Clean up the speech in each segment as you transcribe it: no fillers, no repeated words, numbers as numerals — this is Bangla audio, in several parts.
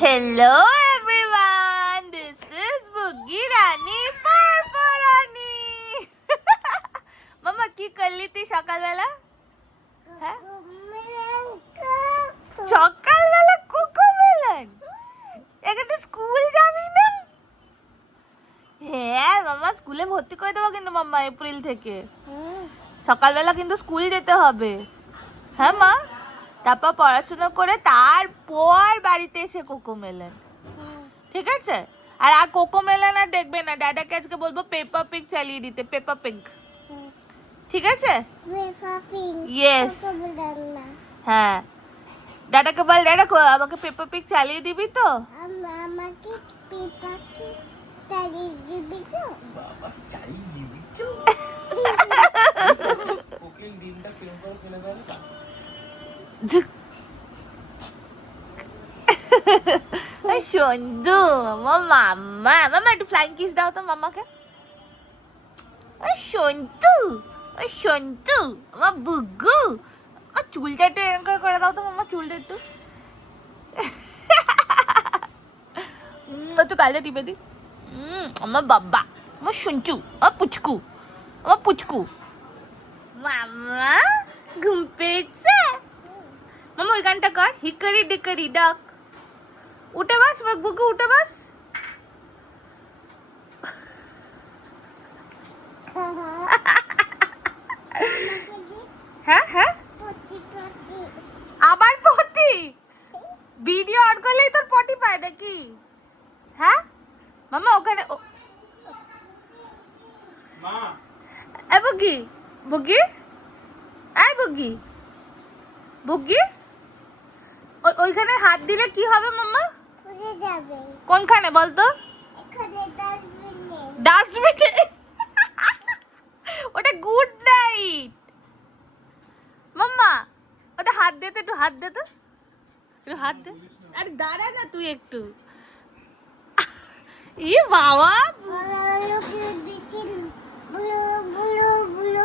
Hello everyone, this is Boogie Rani Parparani. মামা কি করলি তুই সকালবেলা? হ্যাঁ সকালবেলা কোকোমেলন, একে তুই স্কুল যাবি না? হ্যাঁ মামা স্কুলে ভর্তি করে দেবো কিন্তু মাম্মা এপ্রিল থেকে। সকালবেলা কিন্তু স্কুল যেতে হবে। হ্যাঁ মা, তারপর পড়াশোনা করে তারপর বাড়িতে এসে কোকোমেলন, ঠিক আছে? আর কোকোমেলন আর দেখবে না, দাদাকে আজকে বলবো পেপা পিগ চালিয়ে দিতে, পেপা পিগ, ঠিক আছে? ইয়েস, হ্যাঁ দাদাকে বল, দাদা আমাকে পেপা পিগ চালিয়ে দিবি তো? আমাকে পেপা পিগ চালিয়ে দিবি তো? বাবা চালিয়ে দিবি তো? কোকিল ডিমটা কিরকম করে ফেলে দেবে? সন্ধু মামা, মামা একটু ফ্লাইং কিস দাও তো মামাকে। সন্তু, সন্তু আমার বুগু, চুলটা একটু এরকম করে দাও তো মামা, চুলটা একটু একটু কালে টিপে দি। আমার বাবা, আমার সঞ্চু, আমার পুচকু, আমার পুচকু। মামা ঘুম পেয়েছে? মামা ওই গানটা কর, হিকারি ডিকারি ডাক। উঠে বাস আমার বুকু, উঠে বাস। হ্যাঁ হ্যাঁ, আবার পটি? ভিডিও অন করলেই তোর পটি পায় নাকি? হ্যাঁ মামা ওখানে মা এ বুগি, বুগি এই বুগি, বুগি ওইখানে হাত দিলে কি হবে মাম্মা? পুড়ে যাবে। কোনখানে বলতো? এখানে ডাস্টবিনে। ডাস্টবিনে? ওটা গুড নাইট মাম্মা, ওটা হাত দে তো, একটু হাত দে তো, একটু হাত দে। আরে দাঁড়া না তুই একটু। ই বাবা, লোকে বিচিন বুলু বুলু বুলু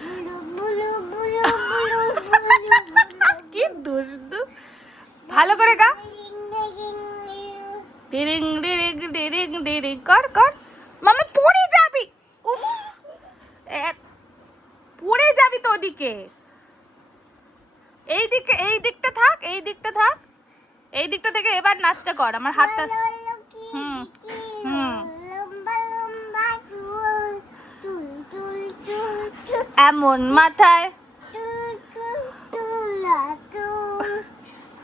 বুলু বুলু বুলু বুলু বুলু কি দুষ্টু। ভালো করে গা। ডিং ডিং ডিরিং ডিরিং ডিরিং ডিরিং কর কর। মামা পড়ে যাবি, উফ পড়ে যাবি তো ওদিকে। এই দিকে, এই দিকটা থাক, এই দিকটা থাক, এই দিকটা থেকে এবার নাচটা কর আমার হাতটা। হুম হুম, লম্বা লম্বা চুল চুল চুল চুল চুল এমন মাথায় চুল চুল চুলা চুল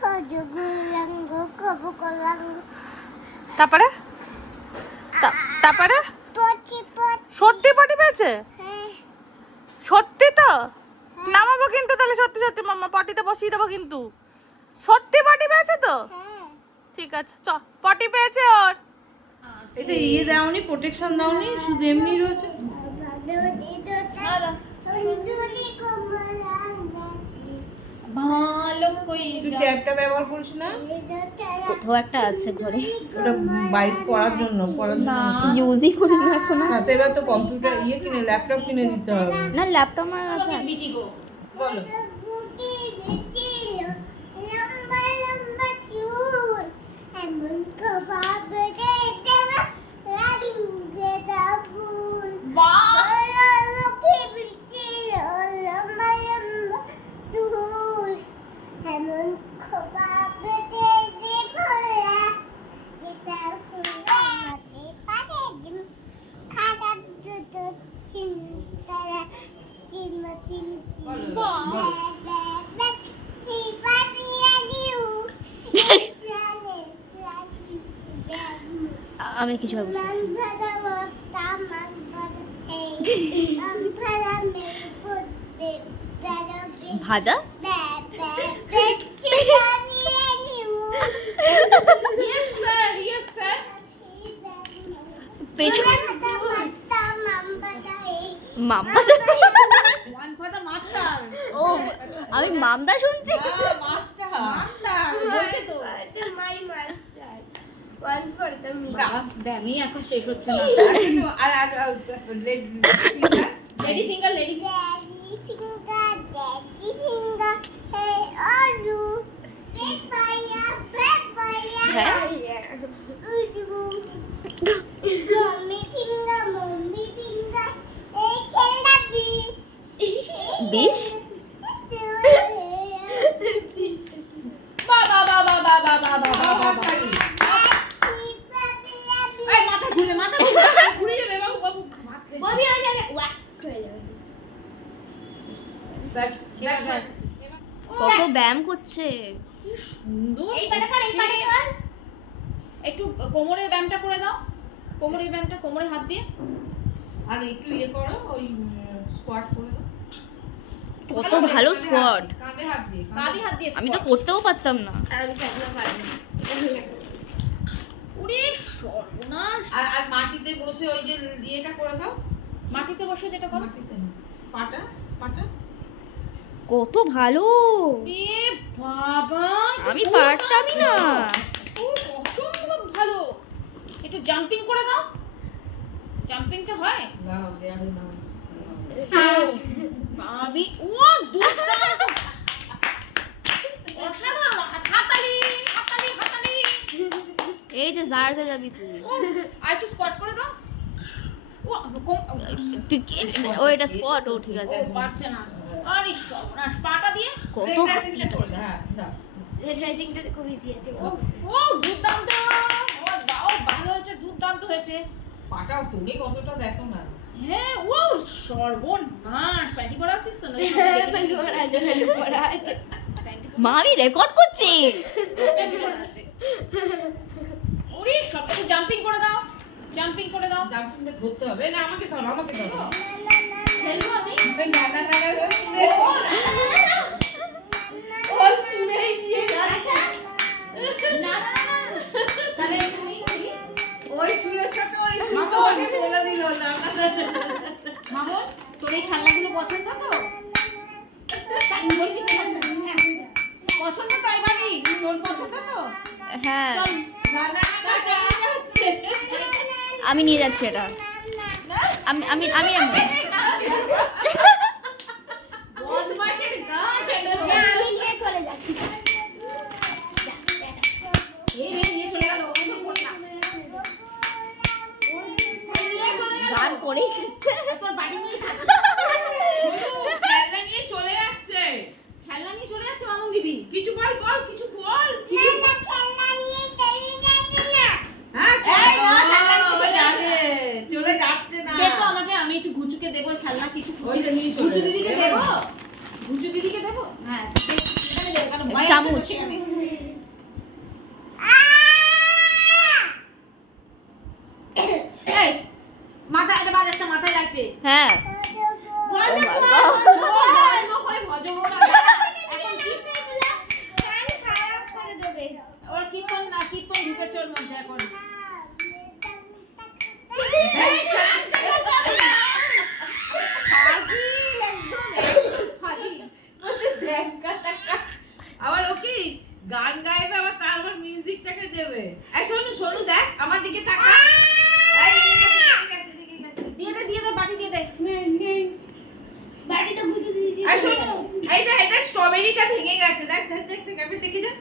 হজগুলাঙ্গ খবকলাঙ্গ তারপরে তারপরে পচি পচি। সত্যি পটি পেয়েছে? হ্যাঁ সত্যি তো? নামাবো কিন্তু তাহলে, সত্যি সত্যি মাম্মা পটিতে বসিয়ে দেবো কিন্তু। সত্যি পটি পেয়েছে তো? হ্যাঁ। ঠিক আছে চ, পটি পেয়েছে ওর। এটা ইয়ে দাওনি, প্রোটেকশন দাওনি, শুধু এমনি রয়েছে। সুন্দরী কমলাঙ্গি ভালো কই তুই ট্যাবটা ব্যবহার করিস না? কোথাও একটা আছে ঘরে, ওটা বাইরে পড়ার জন্য ইউজই করি না এখন। হাতে এবার তো কম্পিউটার ইয়ে কিনে, ল্যাপটপ কিনে দিতে হবে। না ল্যাপটপ আমার আছে। বলো বুকে বিচিল লম্বা লম্বা চুল এমন খোপাবে দেবা রাঙে দা ফুল লোকে বিচিল লম্বা লম্বা চুল এমন খোপাবে দেবা যেটা ফুল মাতে পারে দিম খাদা দুধ চিন্তারা চিমচিম আমি কিছু আর বুঝতে পারছি না। ভাজা পেছনে মাম্মা। ও আমি মামদা শুনছি। ব্যামি এখন শেষ হচ্ছে না। Lady finger, lady Daddy finger, hey, oh, you, big fire, হ্যাঁ মম্মি ফিঙ্গার এই খেলনা বিষ বিষ বাবা বাবা বাবা বাবা বাবা এই মাথা ঘুরে ঘুরে যাবে বাবু বাবু ববি হয়ে যাবে ওয়াক করে যাবে ব্যাস ব্যাস ব্যাস কত ব্যায়াম করছে কি সুন্দর এই পাটা কর এই পাটা কর একটু কোমরের ব্যায়ামটা করে দাও কোমরের ব্যায়ামটা কোমরে হাত দিয়ে আর একটু ইয়ে করো ওই স্কোয়াট করে দাও কত ভালো স্কোয়াড কাঁধে হাত দিয়ে আমি তো করতেও পারতাম না আমি কেন পারবো না ওরে সর্বনাশ আর মাটিতে বসে ওই যে ইয়েটা করে দাও মাটিতে বসে যেটা করো পাটা পাটা কত ভালো এ বাবা আমি পারতামই না ও অসম্ভব ভালো একটু জাম্পিং করে দাও জাম্পিংটা হয় ভাবি ও দুর্দান্ত অসাধারণ হাতালি হাতালি হাতালি এই যে জারতে যাবি তুই আর একটু স্কোয়াট করে দাও ও ও এটা স্কোয়াড ও ঠিক আছে ও পারছে না আরে সর্বনাশ পাটা দিয়ে কত হাঁপিয়ে যাচ্ছে। ড্রেসিংটা খুব ইজি আছে ও ও দুর্দান্ত ও বাও ভালো হয়েছে দুর্দান্ত হয়েছে পাটাও তুলে কতটা দেখো না হ্যাঁ ও সর্বনাশ প্যান্টি পরা আছিস তো না মা আমি রেকর্ড করছি ওরে সব কিছু জাম্পিং করে দাও জাম্পিং করে দাও জাম্পিংটা ধরতে হবে না আমাকে ধরো খেলবো আমি না না না ও শুনেই দিয়ে না না না তাহলে তুমি ওই সুরের সাথে ওই সুতো আগে বলে দিল না মামন তোর এই খেলনাগুলো পছন্দ তো পছন্দ তো এবারই তোর পছন্দ তো হ্যাঁ চল না না কাটা যাচ্ছে আমি নিয়ে যাচ্ছি এটা আমি আমি আমি আমি বদমাশের গাছ আমি নিয়ে চলে যাচ্ছি এই রে নিয়ে চলে গেল ওই ফোন না নিয়ে চলে গেল গান করেই যাচ্ছে তোর বাড়ি নিয়ে থাকছে খেলনা নিয়ে চলে যাচ্ছে খেলনা নিয়ে চলে যাচ্ছে মামুন দিদি কিছু বল বল কিছু বল না খেলনা নিয়ে চলে যাচ্ছি না হ্যাঁ এই না, খেলনা নিয়ে চলে যাবে চলে যাচ্ছে না দেখো আমাকে আমি একটু ঘুচুকে দেবো খেলনা কিছু ওইটা নিয়ে চলে ঘুচু দিদিকে যাবে। দেবো ঘুচু দিদিকে দেবো হ্যাঁ এখানে দেবো কারণ ভয় চামচ। আছে তো সেখানে। এই মাথা একটা বাজ একটা মাথায় লাগছে হ্যাঁ বল Oh my বল God. করে ভজবো না এখন কিন্তু এগুলো কান খারাপ করে দেবে ওর কীর্তন না কীর্তন ঢুকেছে ওর মধ্যে এখন হাজি আবার ও কি গান গাইবে আবার তারপর মিউজিকটাকে দেবে এই শোনু শোনু দেখ আমার দিকে তাকা এই দিয়ে দে বাটি দিয়ে দে বাড়িতে গুজু দিদি এই শোনু এই দেখ স্ট্রবেরিটা ভেঙে গেছে দেখ দেখ দেখ দেখ আমি দেখি যা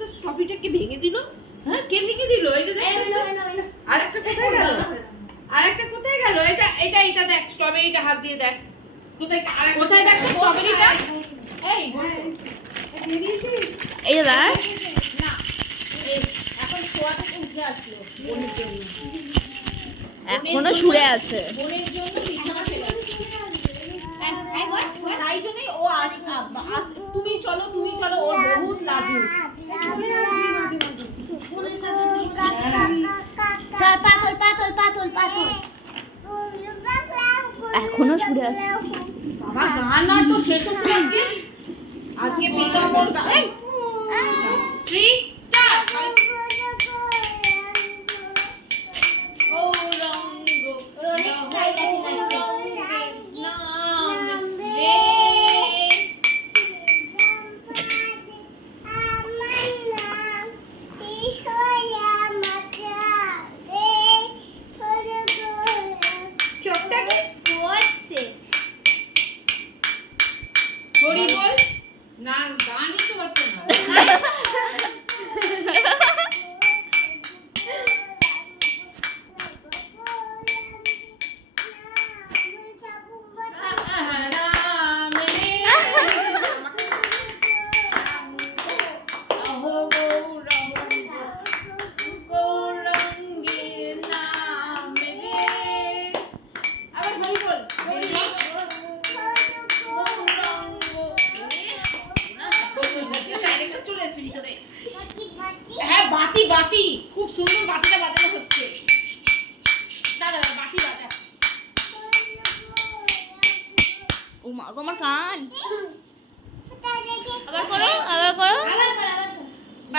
তো স্ট্রবেরিটা কে ভেঙে দিল হ্যাঁ কে ভেঙে দিল এই যে দেখ আরেকটা কোথায় গেল আরেকটা কোথায় গেল এটা এটা এটা দেখ স্ট্রবেরিটা হাত দিয়ে দেখ কোথায় কোথায় দেখছো স্ট্রবেরিটা এই এই যে দেখ এখন শোয়া থেকে উঠে আসলো বোনের জন্য এখনো শুয়ে আছে বোনের জন্য বিছানা ফেলে তাই জন্যই ও তুমি চলো ওর বহুত লাজুক স্যার পাতল পাতল পাতল পাতল এখনো শুয়ে আছে বাবা গান আর তো শেষ হচ্ছে আজকে পিতাম্বর এই 3 স্টার্ট গৌরঙ্গ রোলেক্স স্টাইল আছে নাম রে চোখটা কি করছে হরি বল না গানই তো হচ্ছে না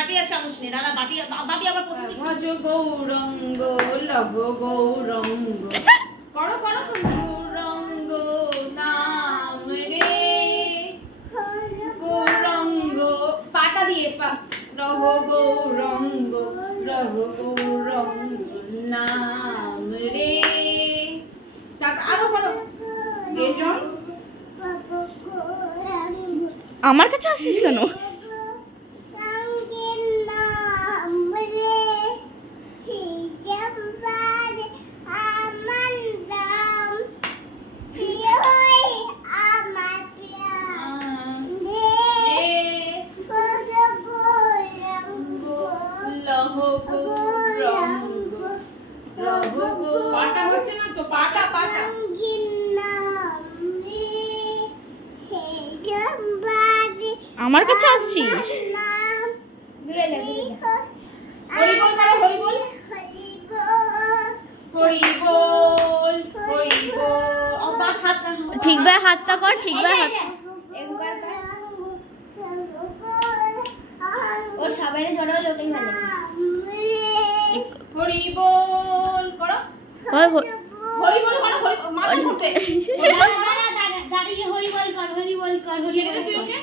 বাটি আর চামচ নে দাদা বাটি বাবি আবার প্রথমে ভজ গৌরঙ্গ লভ গৌরঙ্গ করো করো গৌরঙ্গ নাম রে গৌরঙ্গ পাটা দিয়ে পা রহ গৌরঙ্গ রহ গৌরঙ্গ নাম রে তারপর আরো করো গে জল আমার কাছে আসছিস কেন লহ গৌরঙ্গ রহ পাটা হচ্ছে না তো পাটা পাটা আমার কাছে আসছিস দূরে যা দূরে যা হরি বল করো হরি বল হরি বল হরি বল বাপ হাত ঠিকভাবে হাতটা কর ঠিকভাবে হাত ও সবাই ধরো ওটাই ভালো হরি বল করো কর হরি বল করো হরি মাথা ঘুরবে দাঁড়িয়ে হরি বল কর হরি বল কর হরি ছেড়ে দে বল তুই ওকে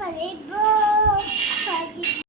হরি বল